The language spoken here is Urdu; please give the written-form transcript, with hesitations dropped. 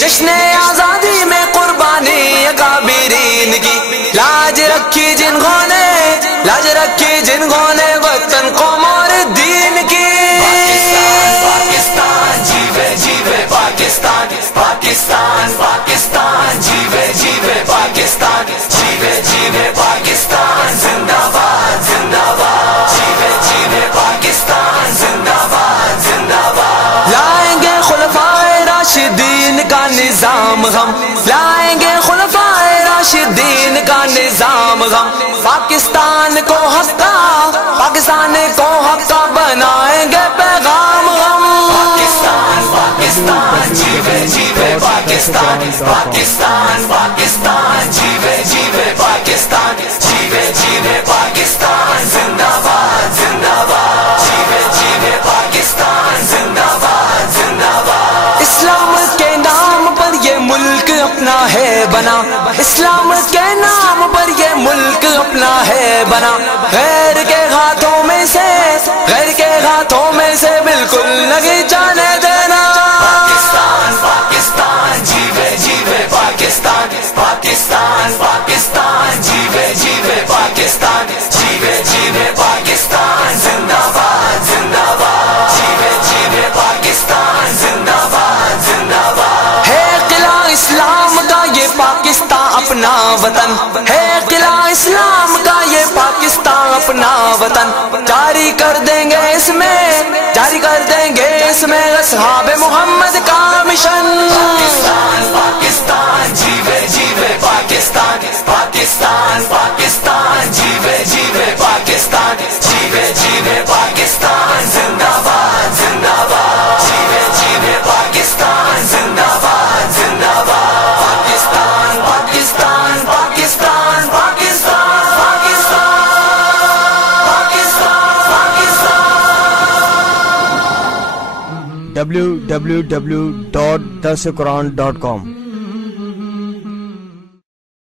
جشن آزادی میں قربانی اکابرین کی، لاج رکھی جنہوں نے وطن قوم اور دین کی۔ پاکستان جیوے جیوے پاکستان، پاکستان پاکستان جیوے جیوے پاکستان، جیوے جیوے پاکستان زندہ باد زندہ باد، جیوے جیوے پاکستان زندہ باد زندہ باد۔ لائیں گے خلفائے راشدین کا نظام ہم، لائیں گے خلفائے راشدین کا نظام ہم، پاکستان کو حق کا بنائیں گے پیغام ہم۔ پاکستان پاکستان جیوے جیوے پاکستان، پاکستان پاکستان جیوے جیوے پاکستان، جیوے جیوے پاکستان زندہ باد زندہ باد، جیوے جیوے پاکستان زندہ باد زندہ باد۔ اسلام کے نام پر یہ ملک اپنا ہے بنا، اسلام کے نام پر یہ ملک اپنا ہے بنا، غیر کے ہاتھوں میں سے بالکل نہیں جانے دینا۔ پاکستان پاکستان جیوے جیوے پاکستان، پاکستان پاکستان جیوے جیوے پاکستان، جیوے جیوے پاکستان زندہ باد زندہ باد، جیوے جیوے پاکستان زندہ باد زندہ باد۔ ہے قلعہ اسلام کا یہ پاکستان اپنا وطن، ہے قلعہ اسلام کا یہ پاکستان اپنا وطن، جاری کر دیں گے اس میں اصحاب محمد کا مشن۔ پاکستان پاکستان جیوے جیوے پاکستان، پاکستان پاکستان جیوے جیوے پاکستان، جیوے جیوے پاکستان زندہ باد زندہ باد، جیوے جیوے پاکستان زندہ باد زندہ باد۔ پاکستان پاکستان پاکستان پاکستان www.dasquran.com